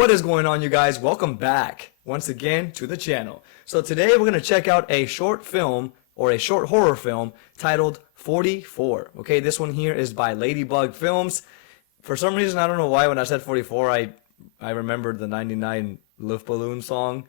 What is going on, you guys? Welcome back once again to the channel. So today we're going to check out a short film or a short horror film titled 44. Okay, this one here is by Ladybug Films. For some reason, I don't know why when I said 44, I remembered the 99 Luftballon song.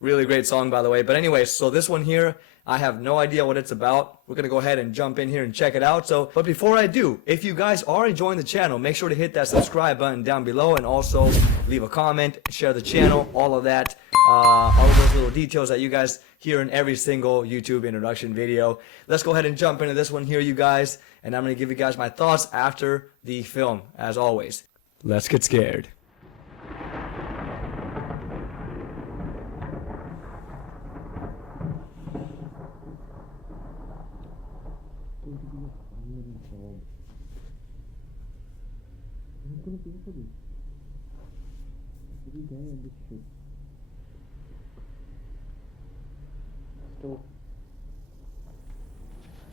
Really great song, by the way. But anyway, so this one here, I have no idea what it's about. We're going to go ahead and jump in here and check it out. But before I do, if you guys are enjoying the channel, make sure to hit that subscribe button down below and also leave a comment, share the channel, all of that. All of those little details that you guys hear in every single YouTube introduction video. Let's go ahead and jump into this one here, you guys. And I'm going to give you guys my thoughts after the film, as always. Let's get scared.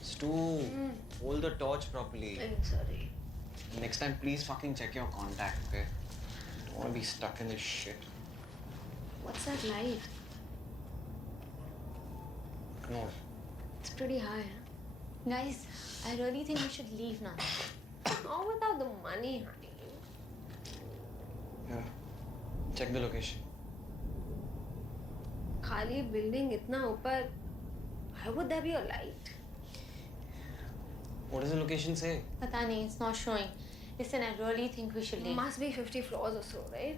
Stu, hold the torch properly. I'm sorry. Next time, please fucking check your contact, okay? Don't wanna be stuck in this shit. What's that light? No. It's pretty high, huh? Guys, I really think we should leave now. Not without the money, honey. Yeah. Check the location. खाली building इतना ऊपर. Why would there be a light? What does the location say? पता नहीं, it's not showing. Listen, I really think we should leave. Must be 50 floors or so, right?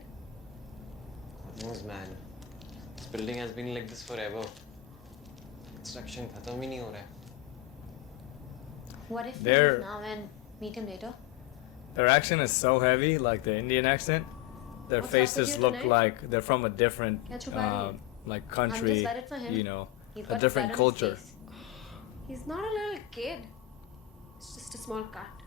God knows, man. This building has been like this forever. Construction खत्म ही नहीं हो रहा है. What if we There- leave now and meet him later? Their accent is so heavy, like the Indian accent. Their What's up with faces you look tonight? like they're from a different, क्या छुपा रही है? like I'm country, just worried for him. you know, He's a got different blood on his culture. face. He's not a little kid. It's just a small cut.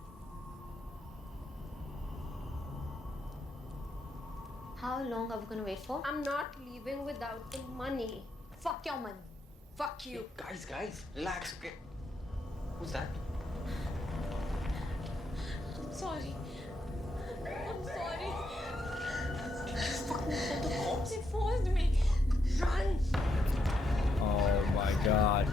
How long are we gonna wait for? I'm not leaving without the money. Fuck your money. Fuck you. Guys, relax, okay? Who's that? I'm sorry. I'm sorry. Fucking call the cops. They forced me. Run! Oh my God.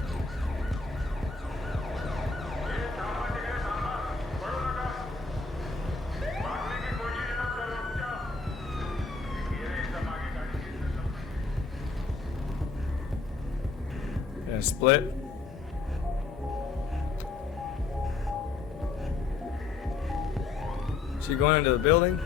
And split. She going into the building?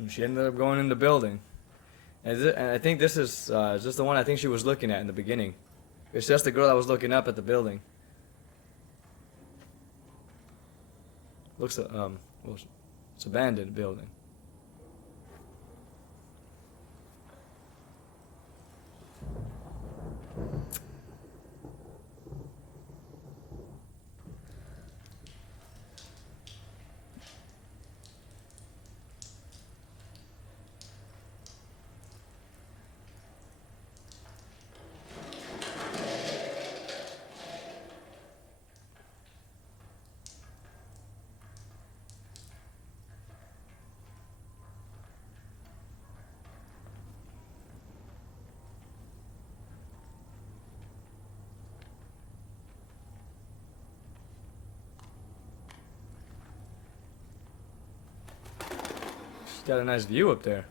And she ended up going in the building. And I think this is just the one I think she was looking at in the beginning. It's just the girl that was looking up at the building. Looks well, it's abandoned building. She's got a nice view up there.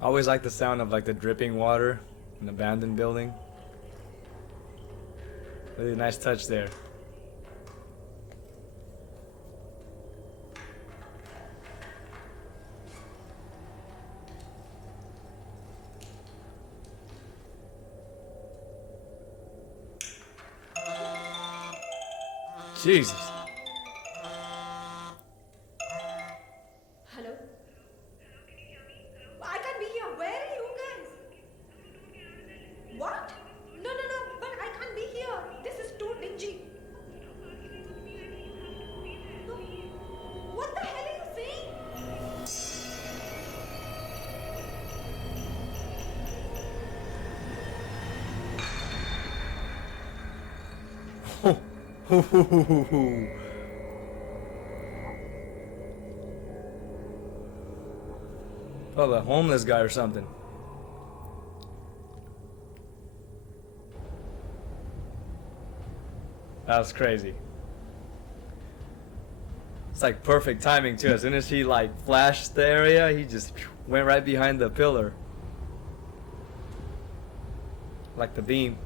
I always like the sound of like the dripping water in an abandoned building. Really nice touch there. Jesus. Hello? I can't be here. Where are you guys? What? No, but I can't be here. This is too dingy. No. What the hell are you saying? Probably a homeless guy or something. That was crazy. It's like perfect timing too. As soon as he like flashed the area, he just went right behind the pillar. Like the beam.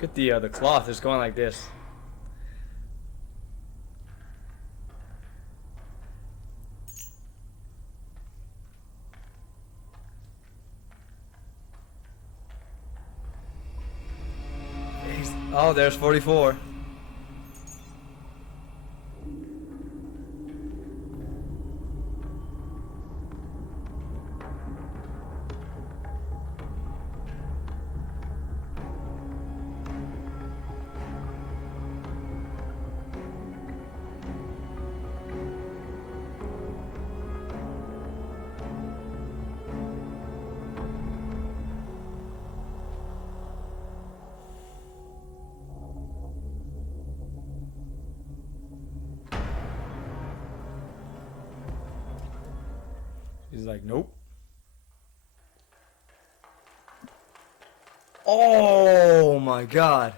Look at the cloth just going like this. Oh, there's 44. He's like, nope. Oh my God.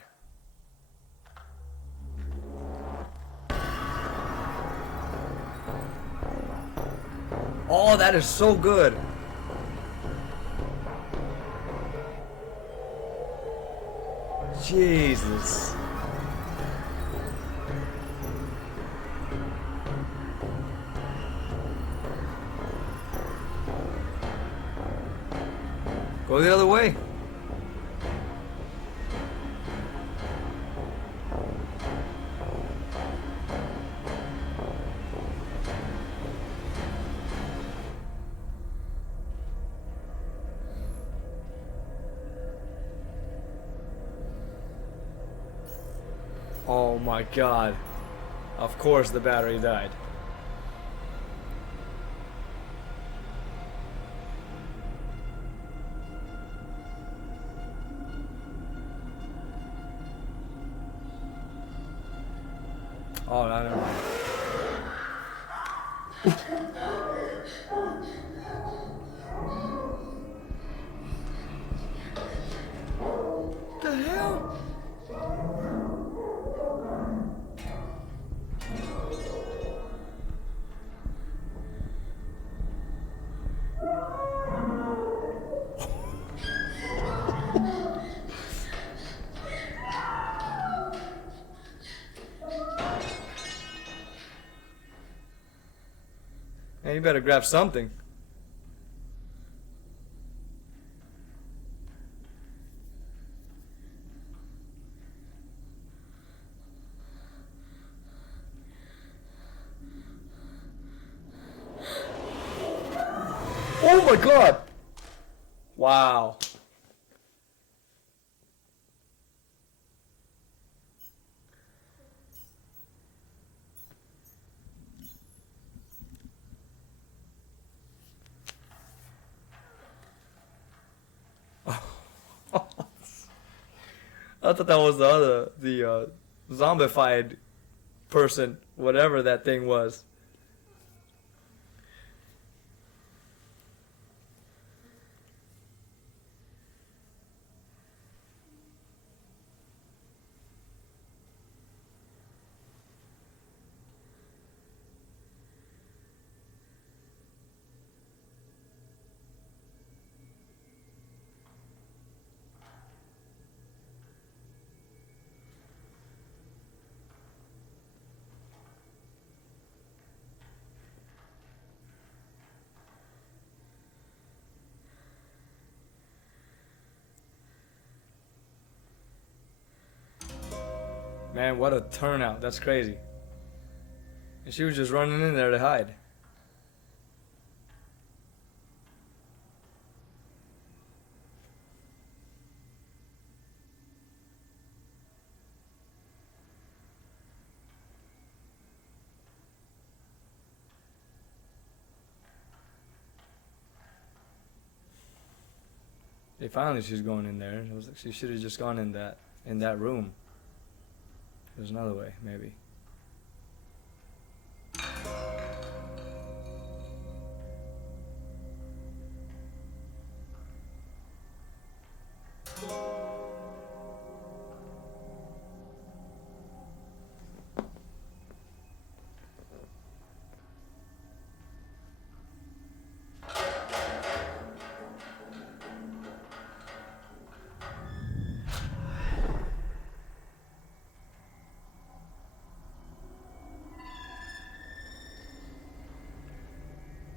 Oh, that is so good. Jesus. Go the other way. Oh my God. Of course the battery died. Oh, no, never mind. What the hell? Hey, you better grab something. Oh my God! Wow. I thought that was the zombified person, whatever that thing was. Man, what a turnout. That's crazy. And she was just running in there to hide. Hey, finally she's going in there. She should have just gone in that room. There's another way, maybe.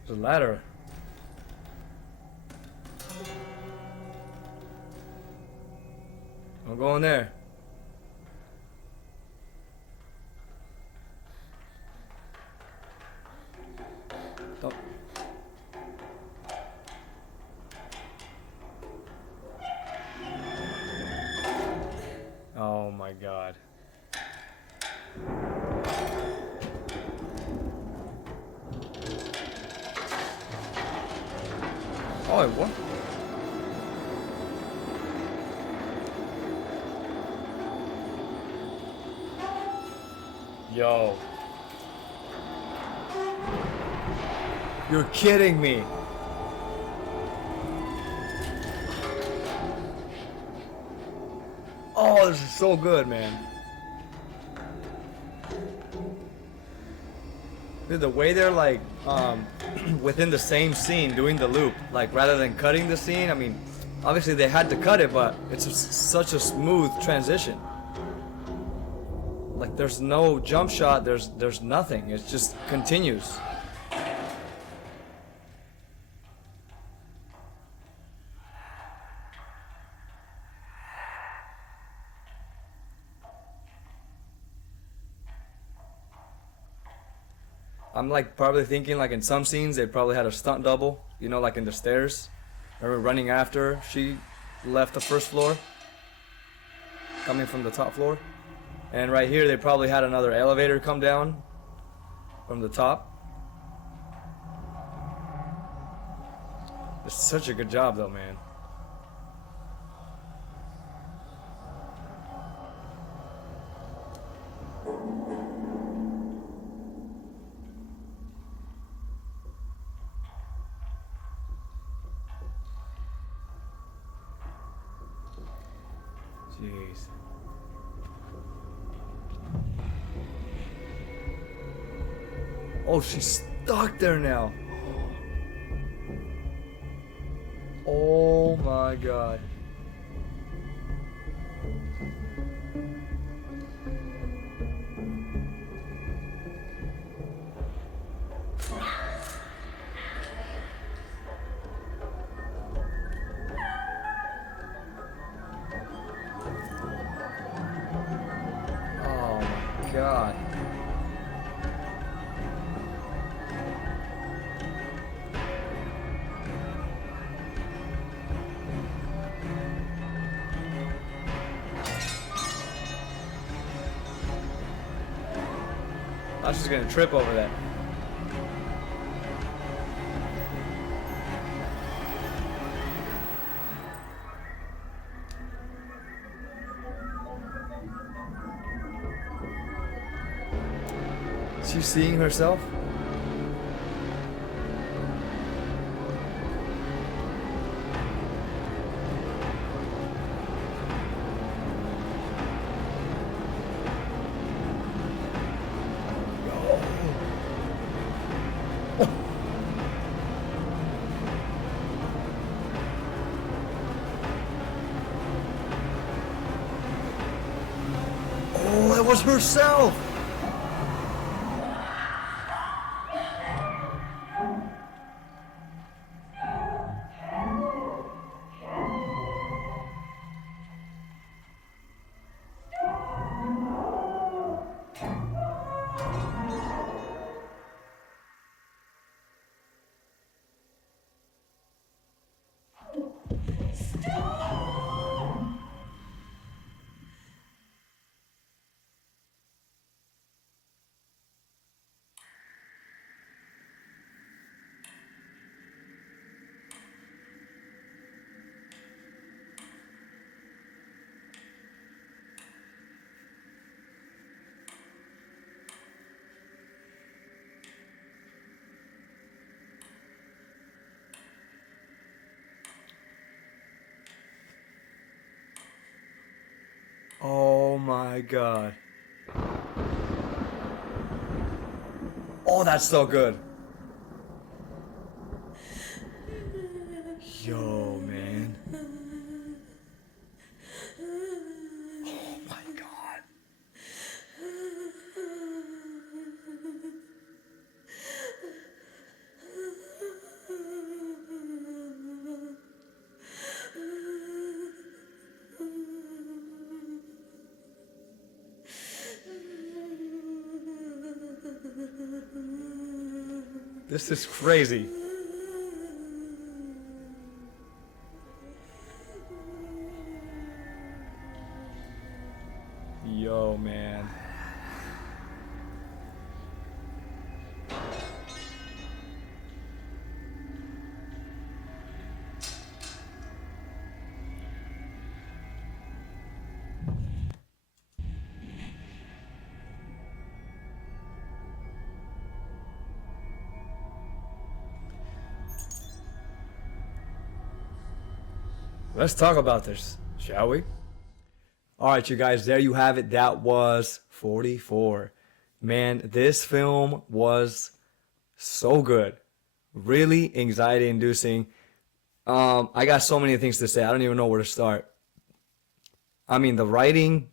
There's a ladder. I'm going there. Don't. Oh my God. Oh, what? Yo. You're kidding me. Oh, this is so good, man. Dude, the way they're like, within the same scene doing the loop, like rather than cutting the scene, I mean, obviously they had to cut it, but it's such a smooth transition. Like there's no jump shot, there's nothing. It just continues. I'm like probably thinking like in some scenes they probably had a stunt double, you know, like in the stairs. Remember running after her? She left the first floor, coming from the top floor. And right here they probably had another elevator come down from the top. It's such a good job though, man. Jeez. Oh, she's stuck there now. Oh my God. Oh my God. I was just gonna trip over that. she seeing herself? Oh, that was herself! Oh my god. Oh, that's so good. Yo, man. Oh my god. This is crazy. Yo, man. Let's talk about this, shall we? All right, you guys, there you have it. That was 44. Man, this film was so good. Really anxiety inducing. I got so many things to say. I don't even know where to start. I mean, the writing,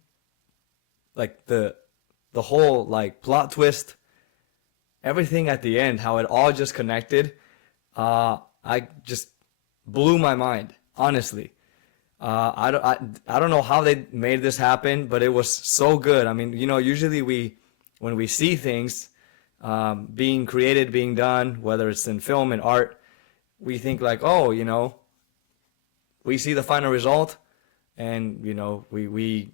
like the whole like plot twist, everything at the end, how it all just connected. I just blew my mind, honestly. I don't know how they made this happen, but it was so good. I mean, you know, usually when we see things being created, being done, whether it's in film and art, we think like, oh, you know, we see the final result, and you know, we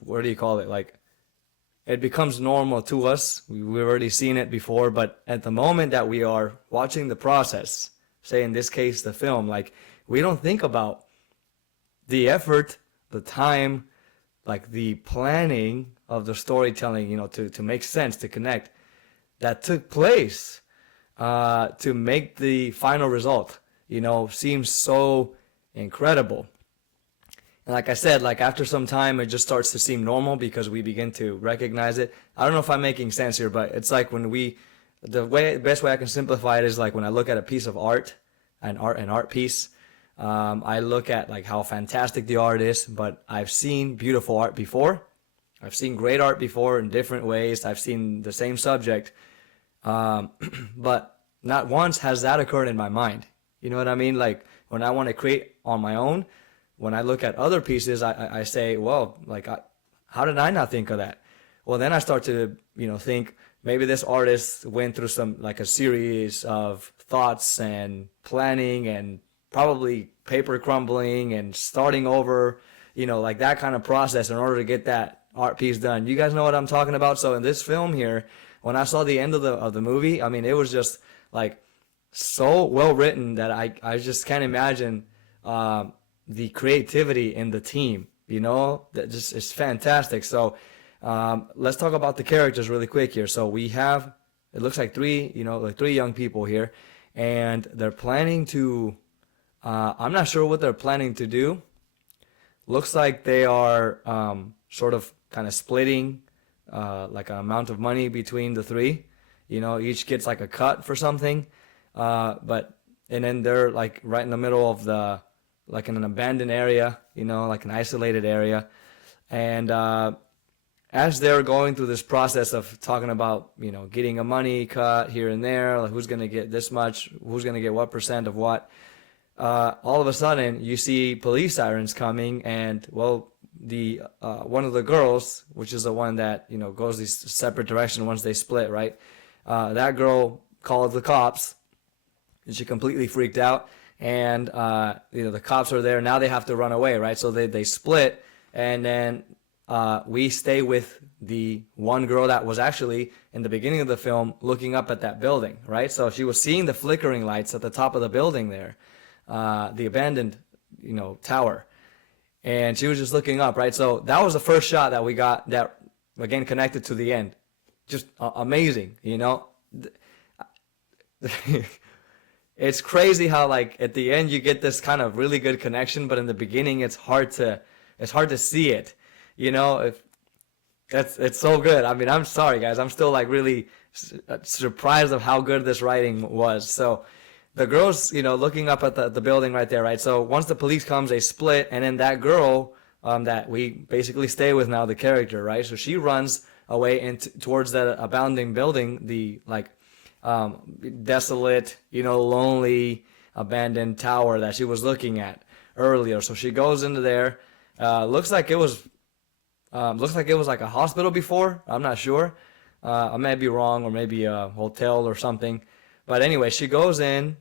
what do you call it? Like, it becomes normal to us. We've already seen it before, but at the moment that we are watching the process, say in this case the film, like we don't think about the effort, the time, like the planning of the storytelling, you know, to make sense, to connect, that took place to make the final result, you know, seems so incredible. And like I said, like after some time, it just starts to seem normal because we begin to recognize it. I don't know if I'm making sense here, but it's like when the best way I can simplify it is like when I look at a piece of art, an art piece, I look at like how fantastic the art is, but I've seen beautiful art before. I've seen great art before in different ways. I've seen the same subject, but not once has that occurred in my mind. You know what I mean? Like when I want to create on my own, when I look at other pieces, I say, well, like, how did I not think of that? Well, then I start to, you know, think maybe this artist went through some, like a series of thoughts and planning and probably paper crumbling and starting over, you know, like that kind of process in order to get that art piece done. You guys know what I'm talking about? So in this film here, when I saw the end of the movie, I mean, it was just like so well written that I just can't imagine the creativity in the team, you know, that just is fantastic. So let's talk about the characters really quick here. So we have it looks like three, like three young people here, and they're planning to. I'm not sure what they're planning to do. Looks like they are sort of kind of splitting like an amount of money between the three. Each gets like a cut for something. And then they're like right in the middle of like in an abandoned area, like an isolated area. And as they're going through this process of talking about, getting a money cut here and there, like who's going to get this much, who's going to get what percent of what, all of a sudden you see police sirens coming, and well, the one of the girls, which is the one that goes these separate directions once they split, right? That girl called the cops, and she completely freaked out. And the cops are there now. They have to run away, right? So they split, and then we stay with the one girl that was actually in the beginning of the film looking up at that building, right? So she was seeing the flickering lights at the top of the building there, the abandoned tower, and she was just looking up, right? So that was the first shot that we got, that again connected to the end. Just amazing. It's crazy how like at the end you get this kind of really good connection, but in the beginning it's hard to see it. It's so good. I mean, I'm sorry guys, I'm still like really surprised of how good this writing was. So the girls, looking up at the building right there, right? So once the police comes, they split, and then that girl that we basically stay with now, the character, right? So she runs away towards that abandoned building, the like desolate, lonely, abandoned tower that she was looking at earlier. So she goes into there. Looks like it was like a hospital before. I'm not sure. I may be wrong, or maybe a hotel or something. But anyway, she goes in,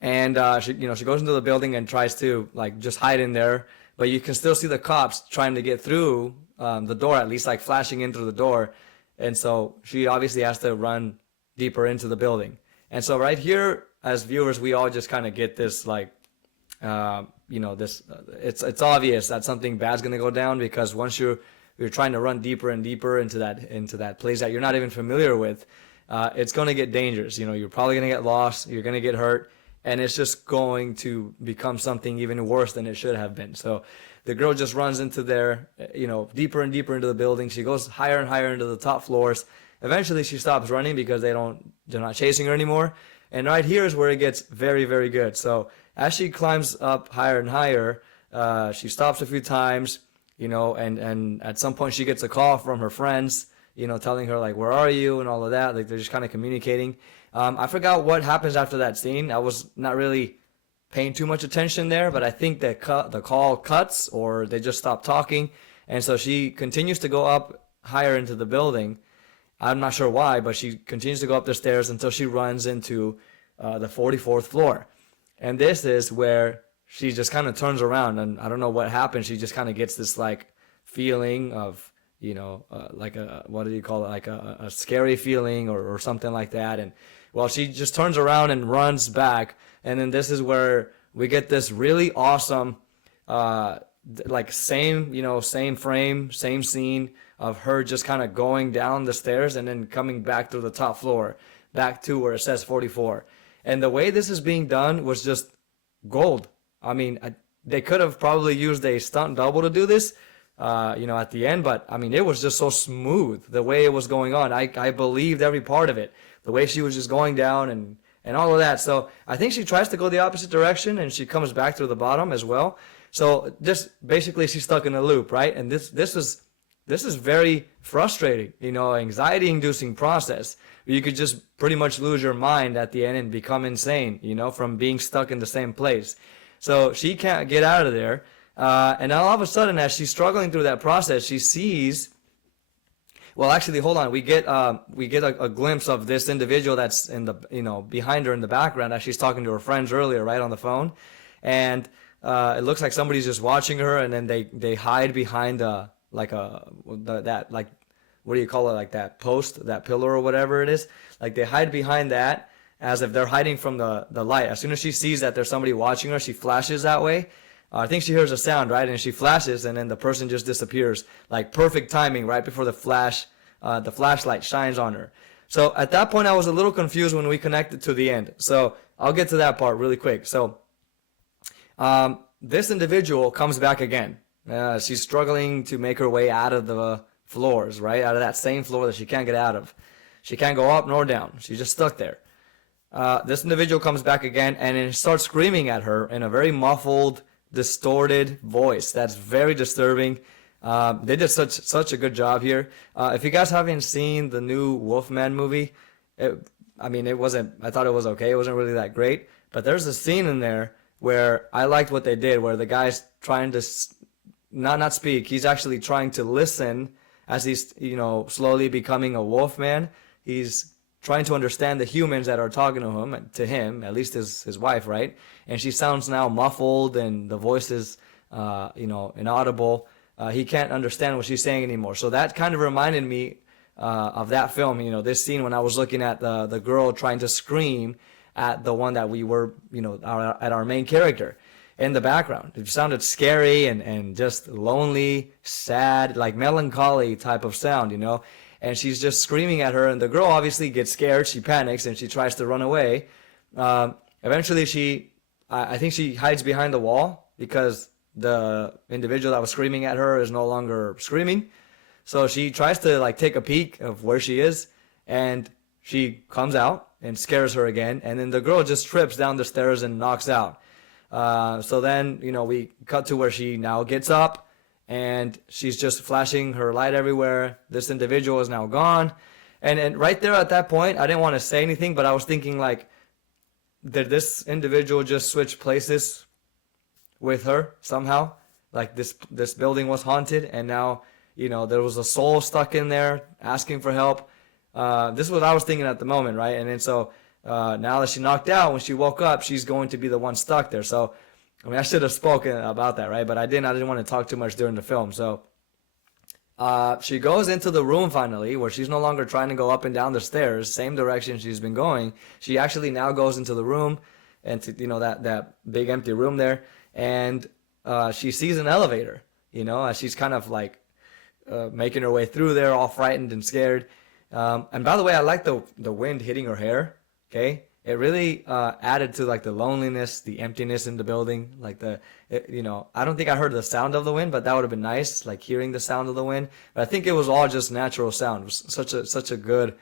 and she goes into the building and tries to like just hide in there. But you can still see the cops trying to get through the door, at least like flashing in through the door. And so she obviously has to run deeper into the building. And so right here, as viewers, we all just kind of get this like, it's obvious that something bad's gonna go down, because once you're trying to run deeper and deeper into that place that you're not even familiar with, it's gonna get dangerous. You're probably gonna get lost, you're gonna get hurt, and it's just going to become something even worse than it should have been. So the girl just runs into there, deeper and deeper into the building. She goes higher and higher into the top floors. Eventually she stops running because they're not chasing her anymore. And right here is where it gets very, very good. So as she climbs up higher and higher, she stops a few times, and at some point she gets a call from her friends, telling her like, where are you, and all of that. Like they're just kind of communicating. I forgot what happens after that scene. I was not really paying too much attention there, but I think that the call cuts, or they just stop talking. And so she continues to go up higher into the building. I'm not sure why, but she continues to go up the stairs until she runs into the 44th floor. And this is where she just kind of turns around, and I don't know what happened. She just kind of gets this like feeling of, like a, what do you call it? Like a scary feeling or something like that. And well, she just turns around and runs back. And then this is where we get this really awesome, like same frame, same scene of her just kind of going down the stairs and then coming back through the top floor, back to where it says 44. And the way this is being done was just gold. I mean, they could have probably used a stunt double to do this, at the end, but I mean, it was just so smooth the way it was going on. I believed every part of it, the way she was just going down and all of that. So I think she tries to go the opposite direction, and she comes back through the bottom as well. So just basically she's stuck in a loop, right? And this is very frustrating, anxiety-inducing process. You could just pretty much lose your mind at the end and become insane, from being stuck in the same place. So she can't get out of there. And all of a sudden, as she's struggling through that process, she sees, well, actually, hold on. We get a glimpse of this individual that's in the, behind her in the background as she's talking to her friends earlier, right on the phone. And it looks like somebody's just watching her, and then they hide behind what do you call it? Like that post, that pillar or whatever it is. Like they hide behind that as if they're hiding from the light. As soon as she sees that there's somebody watching her, she flashes that way. I think she hears a sound, right? And she flashes, and then the person just disappears. Like perfect timing right before the flashlight shines on her. So at that point, I was a little confused when we connected to the end. So I'll get to that part really quick. So this individual comes back again. She's struggling to make her way out of the floors, right? Out of that same floor that she can't get out of. She can't go up nor down. She's just stuck there. This individual comes back again and it starts screaming at her in a very muffled, distorted voice. That's very disturbing. They did such a good job here. If you guys haven't seen the new Wolfman movie, I thought it was okay. It wasn't really that great. But there's a scene in there where I liked what they did, where the guy's trying to not speak. He's actually trying to listen as he's, slowly becoming a wolfman. He's trying to understand the humans that are talking to him, at least his wife, right? And she sounds now muffled and the voice is, inaudible. He can't understand what she's saying anymore. So that kind of reminded me of that film, this scene when I was looking at the girl trying to scream at the one that we were, at our main character in the background. It sounded scary and just lonely, sad, like melancholy type of sound, and she's just screaming at her, and the girl obviously gets scared. She panics and she tries to run away. Eventually I think she hides behind the wall because the individual that was screaming at her is no longer screaming. So she tries to take a peek of where she is, and she comes out and scares her again, and then the girl just trips down the stairs and knocks out. So then, we cut to where she now gets up and she's just flashing her light everywhere. This individual is now gone. And right there at that point, I didn't want to say anything, but I was thinking did this individual just switch places with her somehow? Like this building was haunted and now, there was a soul stuck in there asking for help. This is what I was thinking at the moment, right? And then so now that she knocked out, when she woke up, she's going to be the one stuck there. So, I should have spoken about that, right? But I didn't want to talk too much during the film. So she goes into the room finally, where she's no longer trying to go up and down the stairs, same direction she's been going. She actually now goes into the room, and to, that big empty room there, and she sees an elevator, as she's kind of making her way through there, all frightened and scared. And by the way, I like the wind hitting her hair. Okay, it really added to the loneliness, the emptiness in the building. I don't think I heard the sound of the wind, but that would have been nice, hearing the sound of the wind. But I think it was all just natural sound. It was such a good,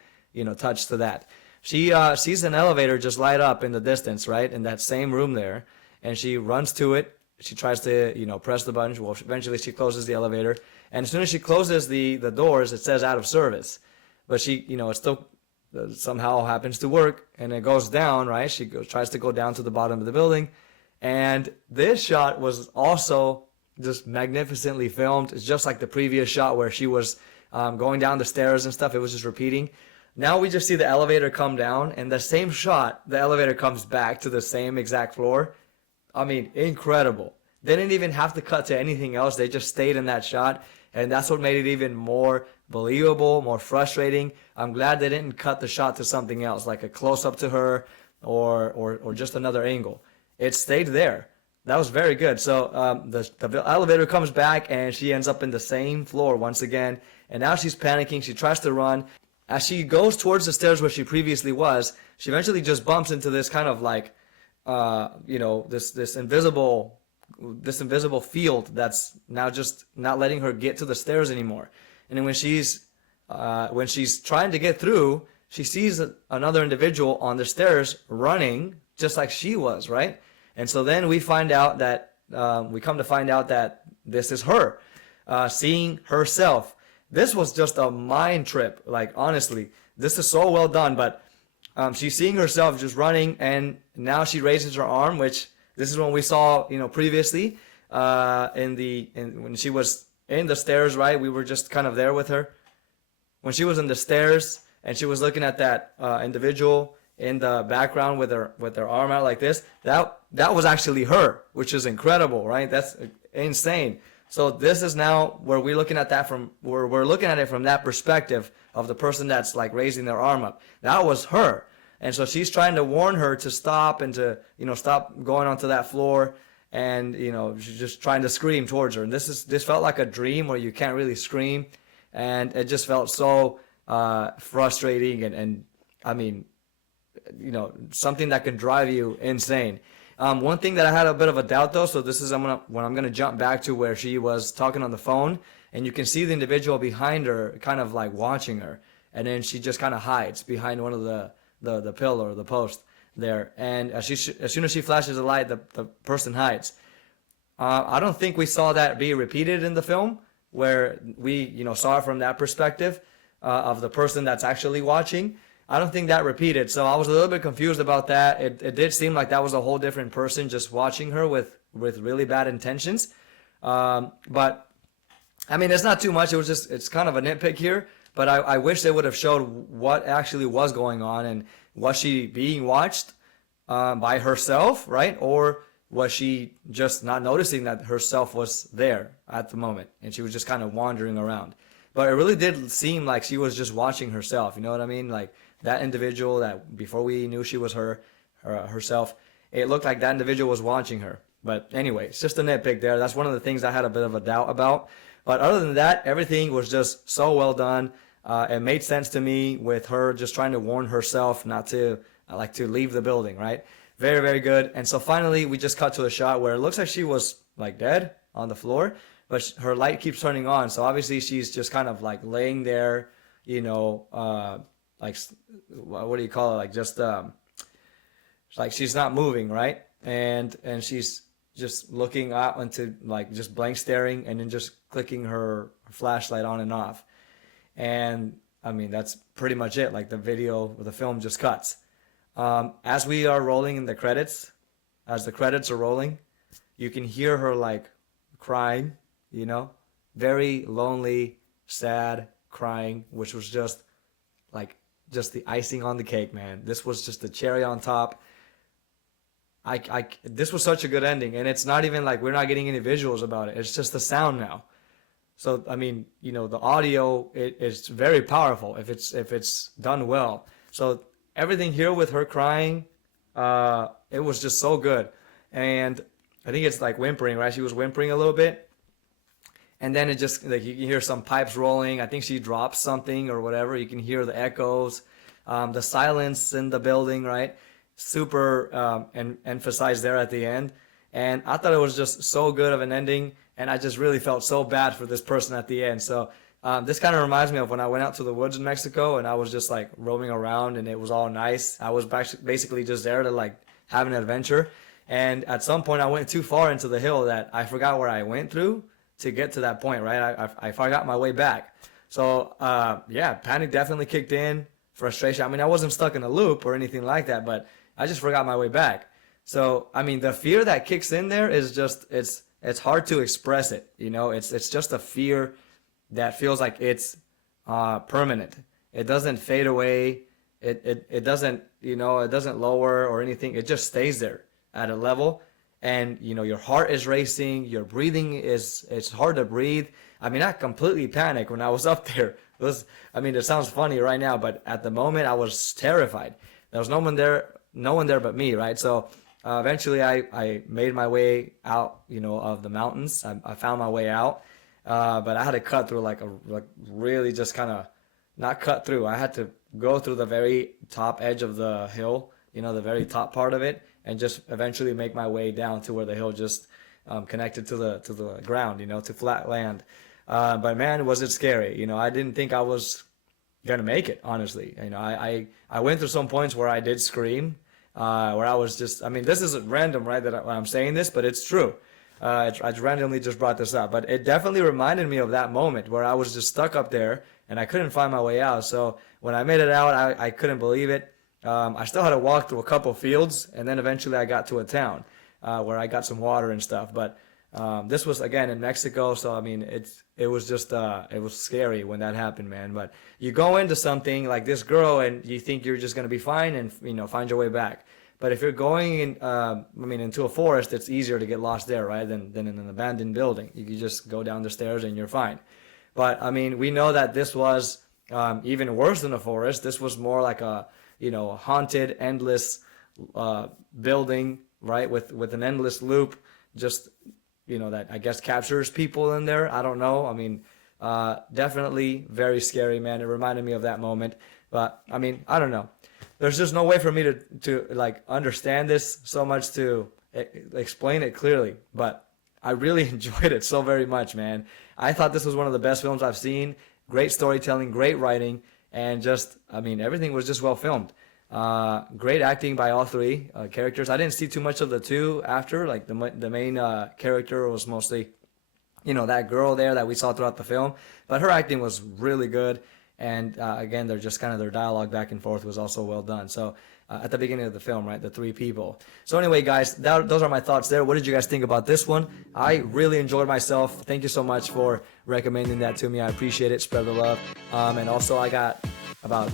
touch to that. She sees an elevator just light up in the distance, right, in that same room there, and she runs to it. She tries to, press the button. Well, eventually she closes the elevator, and as soon as she closes the doors, it says out of service. But she, it still somehow happens to work, and it goes down, right? She tries to go down to the bottom of the building, and this shot was also just magnificently filmed. It's just like the previous shot where she was going down the stairs and stuff. It was just repeating. Now we just see the elevator come down, and the same shot, the elevator comes back to the same exact floor. Incredible. They didn't even have to cut to anything else. They just stayed in that shot, and that's what made it even more believable, more frustrating. I'm glad they didn't cut the shot to something else, like a close-up to her or just another angle. It stayed there. That was very good. So the elevator comes back, and she ends up in the same floor once again, and now she's panicking. She tries to run. As she goes towards the stairs where she previously was, she eventually just bumps into this kind of this invisible field that's now just not letting her get to the stairs anymore. And then when she's trying to get through, she sees another individual on the stairs running just like she was, right? And so then we come to find out that this is her, seeing herself. This was just a mind trip. Honestly, this is so well done. But she's seeing herself just running, and now she raises her arm, which this is when we saw, previously, when she was in the stairs, right? We were just kind of there with her. When she was in the stairs and she was looking at that individual in the background with her arm out like this, that was actually her, which is incredible, right? That's insane. So this is now where we're looking at it from that perspective of the person that's raising their arm up. That was her. And so she's trying to warn her to stop and to, stop going onto that floor. And, she's just trying to scream towards her. And this felt like a dream where you can't really scream. And it just felt so, frustrating and I mean, something that can drive you insane. One thing that I had a bit of a doubt though, so this is when I'm gonna jump back to where she was talking on the phone, and you can see the individual behind her kind of like watching her, and then she just kind of hides behind one of the pillar or the post there, and as soon as she flashes the light, the person hides. I don't think we saw that be repeated in the film, where we saw it from that perspective of the person that's actually watching. I don't think that repeated, so I was a little bit confused about that. It did seem like that was a whole different person just watching her with really bad intentions. But I mean, it's not too much. It's kind of a nitpick here. But I wish they would have showed what actually was going on, and was she being watched by herself, right? Or was she just not noticing that herself was there at the moment, and she was just kind of wandering around? But it really did seem like she was just watching herself. You know what I mean? Like that individual that before we knew she was herself, it looked like that individual was watching her. But anyway, it's just a nitpick there. That's one of the things I had a bit of a doubt about. But other than that, everything was just so well done. It made sense to me with her just trying to warn herself not to to leave the building, right? Very, very good. And so finally, we just cut to a shot where it looks like she was like dead on the floor, but her light keeps turning on. So obviously she's just kind of like laying there, like, what do you call it? Like just, like she's not moving, right? And she's just looking out into like just blank staring, and then just clicking her flashlight on and off. And I mean, that's pretty much it. Like the video or the film just cuts. As we are rolling in the credits, as the credits are rolling, you can hear her like crying, very lonely, sad crying, which was just the icing on the cake, man. This was just the cherry on top. This was such a good ending, and it's not even like we're not getting any visuals about it. It's just the sound now. So I mean, the audio is very powerful if it's done well. So everything here with her crying, it was just so good. And I think it's like whimpering, right? She was whimpering a little bit, and then it just like you can hear some pipes rolling. I think she drops something or whatever. You can hear the echoes, the silence in the building, right? Super and emphasized there at the end. And I thought it was just so good of an ending, and I just really felt so bad for this person at the end. So this kind of reminds me of when I went out to the woods in Mexico, and I was just like roaming around, and it was all nice. I was basically just there to like have an adventure. And at some point I went too far into the hill that I forgot where I went through to get to that point, right? I forgot my way back. So yeah, panic definitely kicked in, frustration. I mean, I wasn't stuck in a loop or anything like that, but I just forgot my way back. So, I mean, the fear that kicks in there is just, it's hard to express it. It's just a fear that feels like it's permanent. It doesn't fade away. It doesn't, it doesn't lower or anything. It just stays there at a level. And, your heart is racing. Your breathing it's hard to breathe. I mean, I completely panicked when I was up there. It sounds funny right now, but at the moment I was terrified. There was no one there but me, right? So, eventually I made my way out, of the mountains. I found my way out, but I had to cut through like really just kind of not cut through. I had to go through the very top edge of the hill, the very top part of it, and just eventually make my way down to where the hill just connected to the ground, to flat land. But man, was it scary. I didn't think I was gonna make it, honestly. I went through some points where I did scream. Where I was just, this isn't random, right, that I'm saying this, but it's true. I randomly just brought this up, but it definitely reminded me of that moment where I was just stuck up there and I couldn't find my way out. So when I made it out, I couldn't believe it. I still had to walk through a couple fields, and then eventually I got to a town where I got some water and stuff. But this was again in Mexico, so it was just it was scary when that happened, man. But you go into something like this girl and you think you're just gonna be fine and find your way back. But if you're going in, into a forest, it's easier to get lost there, right, than in an abandoned building. You can just go down the stairs and you're fine. But we know that this was even worse than a forest. This was more like a haunted, endless building, right, with an endless loop, just that I guess captures people in there. I don't know. Definitely very scary, man. It reminded me of that moment. But I mean, I don't know. There's just no way for me to like understand this so much to explain it clearly. But I really enjoyed it so very much, man. I thought this was one of the best films I've seen. Great storytelling, great writing, and just, I mean, everything was just well filmed. Great acting by all three characters. I didn't see too much of the two after. Like the main character was mostly, you know, that girl there that we saw throughout the film. But her acting was really good. And again, they're just kind of their dialogue back and forth was also well done. So at the beginning of the film, right, the three people. So anyway, guys, those are my thoughts there. What did you guys think about this one? I really enjoyed myself. Thank you so much for recommending that to me. I appreciate it. Spread the love. And also, I got about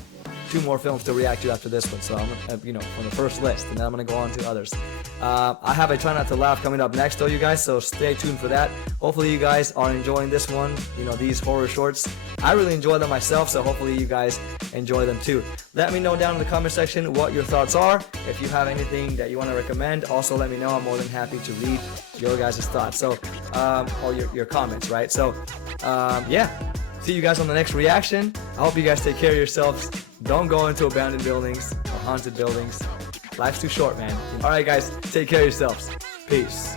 2 more films to react to after this one. So I'm, you know, from the first list, and then I'm gonna go on to others. I have a Try Not to Laugh coming up next, though, you guys. So stay tuned for that. Hopefully, you guys are enjoying this one. You know, these horror shorts. I really enjoy them myself, so hopefully you guys enjoy them too. Let me know down in the comment section what your thoughts are. If you have anything that you want to recommend, also let me know. I'm more than happy to read your guys' thoughts. So, or your comments, right? So, yeah. See you guys on the next reaction. I hope you guys take care of yourselves. Don't go into abandoned buildings or haunted buildings. Life's too short, man. All right, guys. Take care of yourselves. Peace.